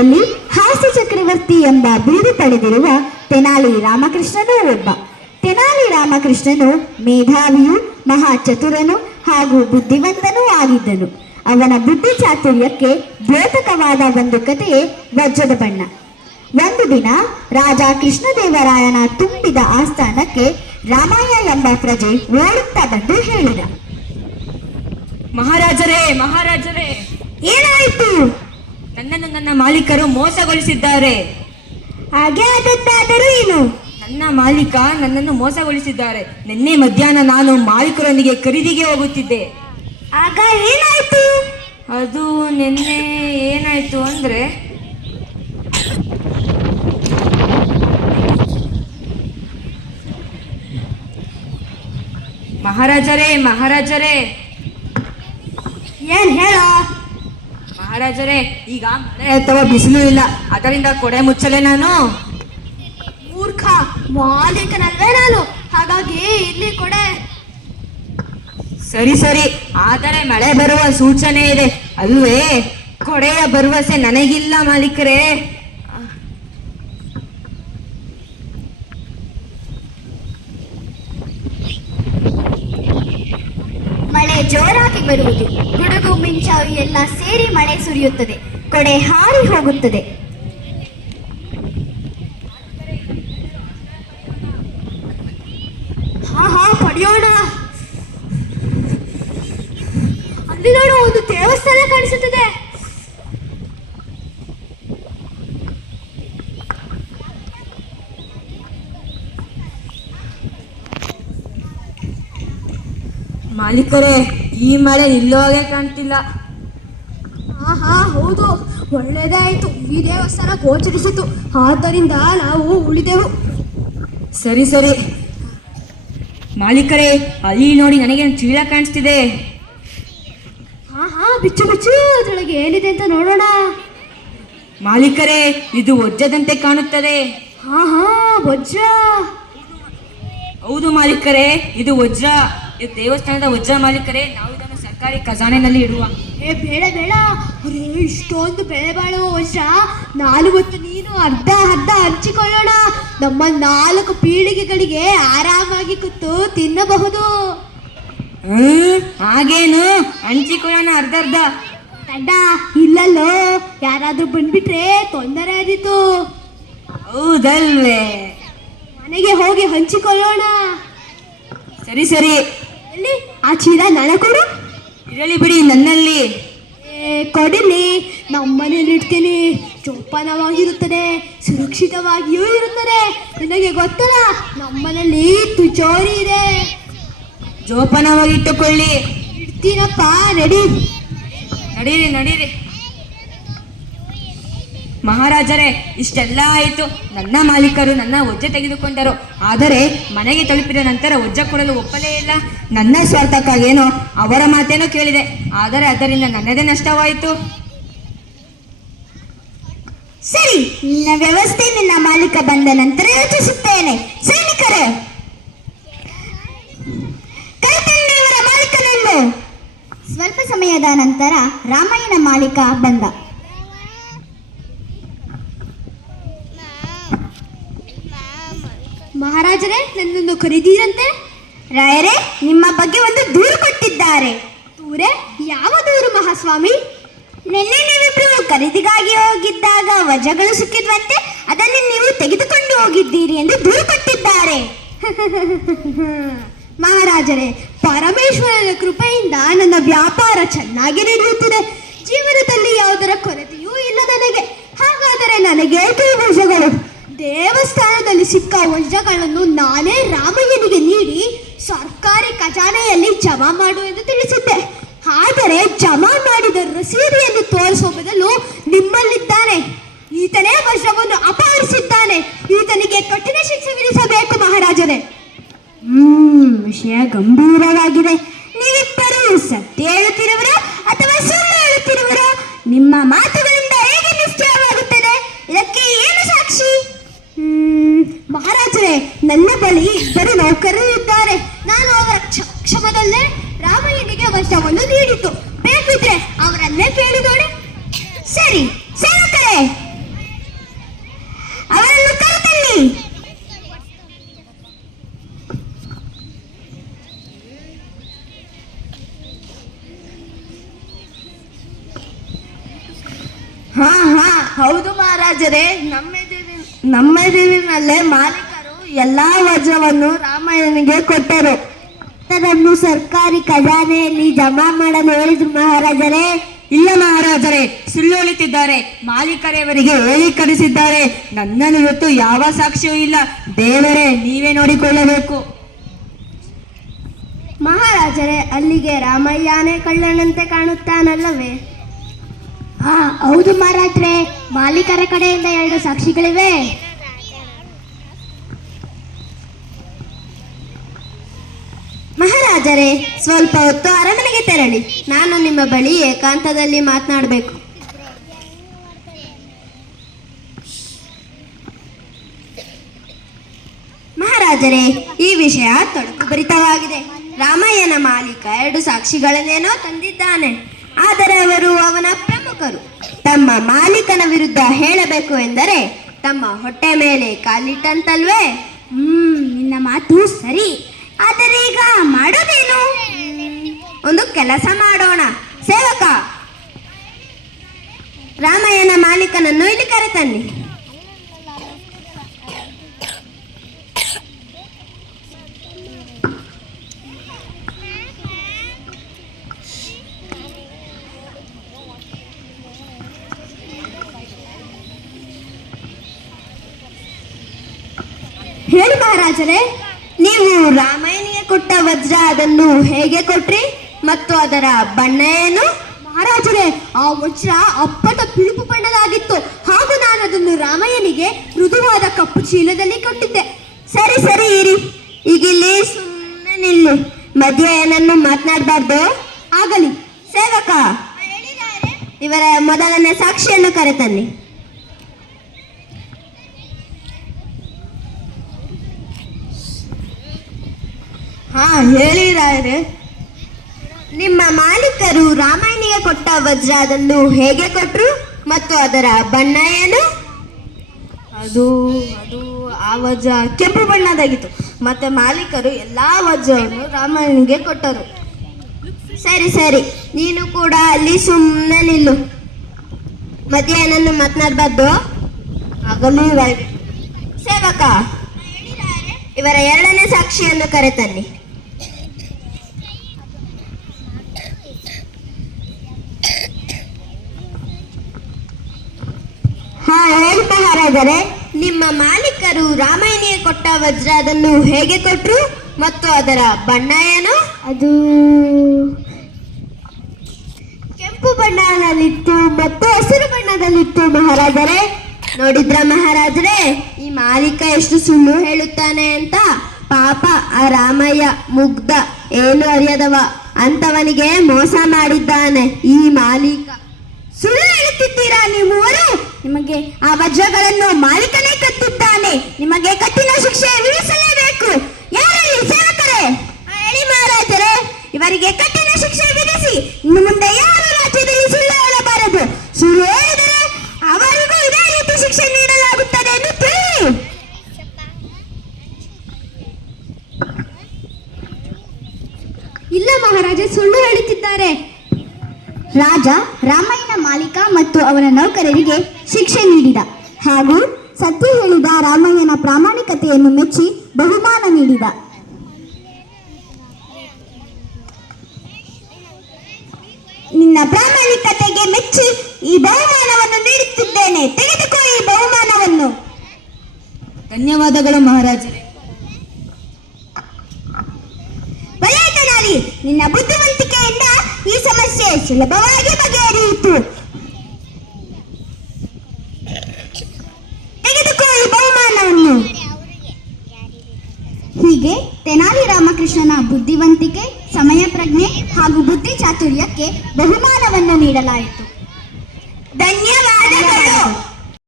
ಅವರಲ್ಲಿ ಹಾಸ್ಯ ಚಕ್ರವರ್ತಿ ಎಂಬ ಬಿರುದು ಪಡೆದಿರುವ ತೆನಾಲಿ ರಾಮಕೃಷ್ಣನೂ ಒಬ್ಬ. ತೆನಾಲಿ ರಾಮಕೃಷ್ಣನು ಮೇಧಾವಿಯು ಮಹಾ ಚತುರನು ಹಾಗೂ ಬುದ್ಧಿವಂತನೂ ಆಗಿದ್ದನು. ಅವನ ಬುದ್ಧಿ ಚಾತುರ್ಯಕ್ಕೆ ದ್ಯೋತಕವಾದ ಒಂದು ಕಥೆಯೇ ವಜ್ರದ ಬಣ್ಣ. ಒಂದು ದಿನ ರಾಜ ಕೃಷ್ಣದೇವರಾಯನ ತುಂಬಿದ ಆಸ್ಥಾನಕ್ಕೆ ರಾಮಾಯಣ ಎಂಬ ಪ್ರಜೆ ಓಡುತ್ತಾ ಬಂದು ಹೇಳಿದ. ಮಹಾರಾಜರೇ ಮಹಾರಾಜರೇ! ಏನಾಯಿತು? ನನ್ನನ್ನು ನನ್ನ ಮಾಲೀಕರು ಮೋಸಗೊಳಿಸಿದ್ದಾರೆ. ಹಾಗೆ ಆದದ್ದಾದರೂ ಏನು? ನನ್ನ ಮಾಲೀಕ ನನ್ನನ್ನು ಮೋಸಗೊಳಿಸಿದ್ದಾರೆ. ನಿನ್ನೆ ಮಧ್ಯಾಹ್ನ ನಾನು ಮಾಲೀಕರೊಂದಿಗೆ ಖರೀದಿಗೆ ಹೋಗುತ್ತಿದ್ದೆ. ಆಗ ಏನಾಯ್ತು? ಅದು ನಿನ್ನೆ ಏನಾಯ್ತು ಅಂದ್ರೆ ಮಹಾರಾಜರೇ ಮಹಾರಾಜರೇ. ಏನ್ ಹೇಳೋ? ಮಹಾರಾಜರೇ, ಈಗ ಮಳೆ ಅಥವಾ ಬಿಸಿಲು ಇಲ್ಲ. ಅದರಿಂದ ಕೊಡೆ ಮುಚ್ಚಲೆ ನಾನು. ಮೂರ್ಖ, ಮಾಲೀಕನಲ್ವೇ ನಾನು. ಹಾಗಾಗಿ ಇಲ್ಲಿ ಕೊಡೆ. ಸರಿ ಸರಿ. ಆದರೆ ಮಳೆ ಬರುವ ಸೂಚನೆ ಇದೆ. ಅಲ್ವೇ ಕೊಡೆಯ ಭರವಸೆ ನನಗಿಲ್ಲ ಮಾಲೀಕರೇ ಮಳೆ ಜೋರಾಗಿ ಬರುವುದು. ಗುಡುಗು ಮಿಂಚಾವು ಎಲ್ಲ ಸೇರಿ ಮಳೆ ಸುರಿಯುತ್ತದೆ. ಕೊಡೆ ಹಾರಿ ಹೋಗುತ್ತದೆ. ಹಾ ಹಾ, ಪಡೆಯೋಣ. ಅಲ್ಲಿ ನೋಡು, ಒಂದು ದೇವಸ್ಥಾನ ಕಾಣಿಸುತ್ತದೆ. ಮಾಲೀಕರೇ ಈ ಮಳೆ ನಿಲ್ಲೋಗೆ ಕಾಣ್ತಿಲ್ಲ. ಆಹಾ, ಹೌದು. ಒಳ್ಳೆಯದೇ ಆಯಿತು. ಈ ದೇವಸ್ಥಾನ ಗೋಚರಿಸಿತು. ಆದ್ದರಿಂದ ನಾವು ಉಳಿದೆವು. ಸರಿ ಸರಿ. ಮಾಲೀಕರೇ, ಅಲ್ಲಿ ನೋಡಿ ನನಗೆ ಚೀಳ ಕಾಣಿಸ್ತಿದೆ. ಹಾ ಹಾ ಬಿಚ್ಚು ಬಿಚ್ಚು. ಅದರೊಳಗೆ ಏನಿದೆ ಅಂತ ನೋಡೋಣ. ಮಾಲೀಕರೇ, ಇದು ವಜ್ರದಂತೆ ಕಾಣುತ್ತದೆ. ಹಾ ಹಾ ವಜ್ರ. ಹೌದು ಮಾಲೀಕರೇ, ಇದು ವಜ್ರ. ಇದು ದೇವಸ್ಥಾನದ ವಜ್ರ ಮಾಲೀಕರೇ ನಾವು ಇದನ್ನು ಸರ್ಕಾರಿ ಖಜಾನೆನಲ್ಲಿ ಇಡುವ. ಏ ಬೇಡ ಬೇಡ. ಅರೇ ಇಷ್ಟೊಂದು ಬೆಳೆ ಬಾಳುವ ವರ್ಷ. ನಾಲ್ವತ್ತು ನೀನು ಅರ್ಧ ಅರ್ಧ ಹಂಚಿಕೊಳ್ಳೋಣ. ನಮ್ಮ ನಾಲ್ಕು ಪೀಳಿಗೆಗಳಿಗೆ ಆರಾಮಾಗಿ ಕೂತು ತಿನ್ನಬಹುದು. ಹ್ಮ್? ಹಾಗೇನು? ಹಂಚಿಕೊಳ್ಳೋಣ ಅರ್ಧ ಅರ್ಧ. ಅಡ್ಡ ಇಲ್ಲಲ್ಲೋ. ಯಾರಾದ್ರೂ ಬಂದ್ಬಿಟ್ರೆ ತೊಂದರೆ ಆದೀತು. ಹೌದಲ್ವೇ? ಮನೆಗೆ ಹೋಗಿ ಹಂಚಿಕೊಳ್ಳೋಣ. ಸರಿ ಸರಿ. ಎಲ್ಲಿ ಆ ಚೀಲ ನಾಳೆ ಕೊಡು ಇರಲಿ ಬಿಡಿ ನನ್ನಲ್ಲಿ. ಕೊಡಲಿ. ಕೊಡಿಲಿ ನಮ್ಮನೇಲಿ ಇಡ್ತೀನಿ. ಜೋಪಾನವಾಗಿರುತ್ತದೆ. ಸುರಕ್ಷಿತವಾಗಿಯೂ ಇರುತ್ತದೆ. ನಿನಗೆ ಗೊತ್ತಲ್ಲ ನಮ್ಮನೇಲಿ ತುಚೋರಿ ಇದೆ. ಜೋಪಾನವಾಗಿ ಇಟ್ಟುಕೊಳ್ಳಿ. ಇಡ್ತೀನಪ್ಪ ನಡಿ. ನಡೀರಿ ನಡೀರಿ. ಮಹಾರಾಜರೇ, ಇಷ್ಟೆಲ್ಲ ಆಯಿತು. ನನ್ನ ಮಾಲೀಕರು ನನ್ನ ಒಜ್ಜೆ ತೆಗೆದುಕೊಂಡರು. ಆದರೆ ಮನೆಗೆ ತಲುಪಿದ ನಂತರ ಒಜ್ಜೆ ಕೊಡಲು ಒಪ್ಪಲೇ ಇಲ್ಲ. ನನ್ನ ಸ್ವಾರ್ಥಕ್ಕಾಗೇನೋ ಅವರ ಮಾತೇನೋ ಕೇಳಿದೆ. ಆದರೆ ಅದರಿಂದ ನನ್ನದೇ ನಷ್ಟವಾಯಿತು. ಸರಿ, ನಿನ್ನ ವ್ಯವಸ್ಥೆ ನಿನ್ನ ಮಾಲೀಕ ಬಂದ ನಂತರ ಯೋಚಿಸುತ್ತೇನೆ. ಸೈನಿಕರೇ! ಸ್ವಲ್ಪ ಸಮಯದ ನಂತರ ರಾಮಾಯಣ ಮಾಲೀಕ ಬಂದ. ಮಹಾರಾಜರೇ, ನನ್ನನ್ನು ಕರೆದೀರಂತೆ? ರಾಯರೇ, ನಿಮ್ಮ ಬಗ್ಗೆ ಒಂದು ದೂರು ಕೊಟ್ಟಿದ್ದಾರೆ. ದೂರೆ? ಯಾವ ದೂರು ಮಹಾಸ್ವಾಮಿ? ನಿನ್ನೆ ನೀವಿಬ್ರು ಖರೀದಿಗಾಗಿ ಹೋಗಿದ್ದಾಗ ವಜಗಳು ಸಿಕ್ಕಿದ್ವಂತೆ, ಅದನ್ನು ನೀವು ತೆಗೆದುಕೊಂಡು ಹೋಗಿದ್ದೀರಿ ಎಂದು ದೂರು ಕೊಟ್ಟಿದ್ದಾರೆ. ಮಹಾರಾಜರೇ, ಪರಮೇಶ್ವರನ ಕೃಪೆಯಿಂದ ನನ್ನ ವ್ಯಾಪಾರ ಚೆನ್ನಾಗಿ ನಡೆಯುತ್ತಿದೆ. ಜೀವನದಲ್ಲಿ ಯಾವುದರ ಕೊರತೆಯೂ ಇಲ್ಲ ನನಗೆ. ಹಾಗಾದರೆ ನನಗೆ ವಜಗಳು ದೇವಸ್ಥಾನದಲ್ಲಿ ಸಿಕ್ಕ ವಜ್ರಗಳನ್ನು ನಾನೇ ರಾಮಯ್ಯನಿಗೆ ನೀಡಿ ಸರ್ಕಾರಿ ಖಜಾನೆಯಲ್ಲಿ ಜಮಾ ಮಾಡು ಎಂದು ತಿಳಿಸಿದ್ದೆ. ಆದರೆ ಜಮಾ ಮಾಡಿದ ರಸೀದಿಯನ್ನು ತೋರಿಸುವ ಬದಲು ನಿಮ್ಮಲ್ಲಿದ್ದಾನೆ. ಈತನೇ ವಜ್ರವನ್ನು ಅಪಹರಿಸಿದ್ದಾನೆ. ಈತನಿಗೆ ಕಠಿಣ ಶಿಕ್ಷೆ ವಿಧಿಸಬೇಕು ಮಹಾರಾಜರೇ ಹ್ಮ್, ವಿಷಯ ಗಂಭೀರವಾಗಿದೆ. ನೀವಿಬ್ಬರು ಸತ್ಯ ಹೇಳುತ್ತಿರುವರೋ ಅಥವಾ ಸುಳ್ಳು ಹೇಳುತ್ತಿರುವರೋ? ನಿಮ್ಮ ಮನೆಯಲ್ಲಿ ಇಬ್ಬರು ನೌಕರರು ಇದ್ದಾರೆ. ನಾನು ಅವರ ಕ್ಷಮದಲ್ಲೇ ರಾಮಯ್ಯನಿಗೆ ವಶವನ್ನು ನೀಡಿತು ಬೇಕಿದ್ರೆ ಅವರನ್ನೇ ಕೇಳಿ ನೋಡಿ ಸರಿ ಸೇವಕರೇ ಅವರನ್ನು ಕರೆತನ್ನಿ. ಹಾ ಹಾ, ಹೌದು ಮಹಾರಾಜರೇ. ನಮ್ಮೆದುರಿನಲ್ಲೇ ಮಾಲಿಕ ಎಲ್ಲಾ ವಜ್ರವನ್ನು ರಾಮಾಯಣನಿಗೆ ಕೊಟ್ಟರು. ಅದನ್ನು ಸರ್ಕಾರಿ ಖಜಾನೆಯಲ್ಲಿ ಜಮಾ ಮಾಡಲು ಹೇಳಿದ್ರು ಮಹಾರಾಜರೇ. ಇಲ್ಲ ಮಹಾರಾಜರೇ ಸುಳ್ಳು ಹೇಳುತ್ತಿದ್ದಾರೆ. ಮಾಲೀಕರೇವರಿಗೆ ಹೇಳೀಕರಿಸಿದ್ದಾರೆ ನನ್ನನ್ನು ಇವತ್ತು ಯಾವ ಸಾಕ್ಷಿಯೂ ಇಲ್ಲ. ದೇವರೇ ನೀವೇ ನೋಡಿಕೊಳ್ಳಬೇಕು. ಮಹಾರಾಜರೇ ಅಲ್ಲಿಗೆ ರಾಮಯ್ಯನೇ ಕಳ್ಳನಂತೆ ಕಾಣುತ್ತಾನಲ್ಲವೇ? ಹಾ ಹೌದು ಮಹಾರಾಜ್ರೆ. ಮಾಲೀಕರ ಕಡೆಯಿಂದ ಎರಡು ಸಾಕ್ಷಿಗಳಿವೆ. ಮಹಾರಾಜರೇ ಸ್ವಲ್ಪ ಹೊತ್ತು ಅರಮನೆಗೆ ತೆರಳಿ. ನಾನು ನಿಮ್ಮ ಬಳಿ ಏಕಾಂತದಲ್ಲಿ ಮಾತನಾಡಬೇಕು. ಮಹಾರಾಜರೇ, ಈ ವಿಷಯ ತೊಡಕು ಭರಿತವಾಗಿದೆ. ರಾಮಯ್ಯನ ಮಾಲೀಕ ಎರಡು ಸಾಕ್ಷಿಗಳನ್ನೇನೋ ತಂದಿದ್ದಾನೆ. ಆದರೆ ಅವರು ಅವನ ಪ್ರಮುಖರು. ತಮ್ಮ ಮಾಲೀಕನ ವಿರುದ್ಧ ಹೇಳಬೇಕು ಎಂದರೆ ತಮ್ಮ ಹೊಟ್ಟೆ ಮೇಲೆ ಕಾಲಿಟ್ಟಂತಲ್ವೇ? ಹ್ಮ್, ನಿನ್ನ ಮಾತು ಸರಿ. ಆದರೆ ಈಗ ಮಾಡೋದೇನು? ಒಂದು ಕೆಲಸ ಮಾಡೋಣ. ಸೇವಕ ರಾಮಾಯಣ ಮಾಲೀಕನನ್ನು ಇಲ್ಲಿ ಕರೆತನ್ನಿ. ಹೇಳಿ ಮಹಾರಾಜರೇ. ನೀವು ರಾಮಾಯಣಿಗೆ ಕೊಟ್ಟ ವಜ್ರ ಅದನ್ನು ಹೇಗೆ ಕೊಟ್ರಿ? ಮತ್ತು ಅದರ ಬಣ್ಣ ಏನು? ಮಹಾರಾಜರೇ ಆ ವಜ್ರ ಅಪ್ಪಟ ಪಿಳುಪು ಬಣ್ಣದಾಗಿತ್ತು. ಹಾಗೂ ನಾನು ಅದನ್ನು ರಾಮಯ್ಯನಿಗೆ ಮೃದುವಾದ ಕಪ್ಪು ಚೀಲದಲ್ಲಿ ಕೊಟ್ಟಿದ್ದೆ. ಸರಿ ಸರಿ ಇರಿ. ಈಗ ಇಲ್ಲಿ ಸುಮ್ಮನೆ ನಿಲ್ಲು. ಮಧ್ಯೆ ಏನನ್ನು ಮಾತನಾಡಬಾರ್ದು. ಆಗಲಿ ಸೇವಕ. ಇವರ ಮೊದಲನೇ ಸಾಕ್ಷಿಯನ್ನು ಕರೆತನ್ನಿ. ಹಾ ಹೇಳಿ ರಾಯರೇ ನಿಮ್ಮ ಮಾಲೀಕರು ರಾಮಾಯಣಿಗೆ ಕೊಟ್ಟ ವಜ್ರ ಅದನ್ನು ಹೇಗೆ ಕೊಟ್ಟರು ಮತ್ತು ಅದರ ಬಣ್ಣ ಏನು? ಅದು ಅದು ಆ ವಜ್ರ ಕೆಂಪು ಬಣ್ಣದಾಗಿತ್ತು. ಮತ್ತೆ ಮಾಲೀಕರು ಎಲ್ಲಾ ವಜ್ರವನ್ನು ರಾಮಾಯಣಿಗೆ ಕೊಟ್ಟರು. ಸರಿ ಸರಿ. ನೀನು ಕೂಡ ಅಲ್ಲಿ ಸುಮ್ಮನೆ ನಿಲ್ಲು. ಮತ್ತೆ ಏನನ್ನು ಮಾತನಾಡಬಾರ್ದು ಆಗಲಿ ಸೇವಕ, ಇವರ ಎರಡನೇ ಸಾಕ್ಷಿಯನ್ನು ಕರೆತನ್ನಿ ಹಾ ಮಹಾರಾಜರೇ ನಿಮ್ಮ ಮಾಲೀಕರು ರಾಮಾಯಣಿಗೆ ಕೊಟ್ಟ ವಜ್ರ ಅದನ್ನು ಹೇಗೆ ಕೊಟ್ಟರು ಮತ್ತು ಅದರ ಬಣ್ಣ ಏನು? ಅದು ಕೆಂಪು ಬಣ್ಣದಲ್ಲಿತ್ತು ಮತ್ತು ಹಸಿರು ಬಣ್ಣದಲ್ಲಿತ್ತು ಮಹಾರಾಜರೇ. ನೋಡಿದ್ರ ಮಹಾರಾಜರೇ ಈ ಮಾಲೀಕ ಎಷ್ಟು ಸುಳ್ಳು ಹೇಳುತ್ತಾನೆ ಅಂತ? ಪಾಪ ಆ ರಾಮಯ್ಯ ಮುಗ್ಧ ಏನು ಅರಿಯದವ? ಅಂತವನಿಗೆ ಮೋಸ ಮಾಡಿದ್ದಾನೆ ಈ ಮಾಲೀಕ. ಸುಳ್ಳು ಹೇಳುತ್ತಿದ್ದೀರಾ ನೀವುವರು ನಿಮಗೆ ಆ ವಜ್ರಗಳನ್ನು ಮಾಲೀಕನೇ ಕತ್ತಿದ್ದಾನೆ ನಿಮಗೆ ಕಠಿಣ ಶಿಕ್ಷೆ ವಿಧಿಸಲೇಬೇಕು. ಯಾರಲ್ಲಿ ಸೇವಕರೇ? ಹೇಳಿ ಮಹಾರಾಜರೇ, ಇವರಿಗೆ ಕಠಿಣ ಶಿಕ್ಷೆ ವಿಧಿಸಿ ಇನ್ನು ಮುಂದೆ ಯಾರು ರಾಜ್ಯದಲ್ಲಿ ಸುಳ್ಳು ಹೇಳಬಾರದು? ಸುಳ್ಳು ಹೇಳಿದರೆ ಅವರಿಗೂ ಇದೇ ರೀತಿ ಶಿಕ್ಷೆ ನೀಡಲಾಗುತ್ತದೆ ಎಂದು ತಿಳಿ ಇಲ್ಲ ಮಹಾರಾಜ, ಸುಳ್ಳು ಹೇಳುತ್ತಿದ್ದಾರೆ. ರಾಜ ರಾಮಯ್ಯನ ಮಾಲೀಕ ಮತ್ತು ಅವನ ನೌಕರರಿಗೆ ಶಿಕ್ಷೆ ನೀಡಿದ. ಹಾಗೂ ಸತ್ಯ ಹೇಳಿದ ರಾಮಯ್ಯನ ಪ್ರಾಮಾಣಿಕತೆಯನ್ನು ಮೆಚ್ಚಿ ಬಹುಮಾನ ನೀಡಿದ. ನಿನ್ನ ಪ್ರಾಮಾಣಿಕತೆಗೆ ಮೆಚ್ಚಿ ಈ ಬಹುಮಾನವನ್ನು ನೀಡುತ್ತಿದ್ದೇನೆ. ತೆಗೆದುಕೋ ಈ ಬಹುಮಾನವನ್ನು. ಧನ್ಯವಾದಗಳು ಮಹಾರಾಜರೇ. ನಿನ್ನ ಬುದ್ಧಿವಂತಿಕೆಯಿಂದ ಈ ಸಮಸ್ಯೆ ಸುಲಭವಾಗಿ ಬಗೆಹರಿಯಿತು ತೆಗೆದುಕೋ ಈ ಬಹುಮಾನವನ್ನು ಹೀಗೆ ತೆನಾಲಿ ರಾಮಕೃಷ್ಣನ ಬುದ್ಧಿವಂತಿಕೆ ಸಮಯ ಪ್ರಜ್ಞೆ ಹಾಗೂ ಬುದ್ಧಿ ಚಾತುರ್ಯಕ್ಕೆ ಬಹುಮಾನವನ್ನು ನೀಡಲಾಯಿತು.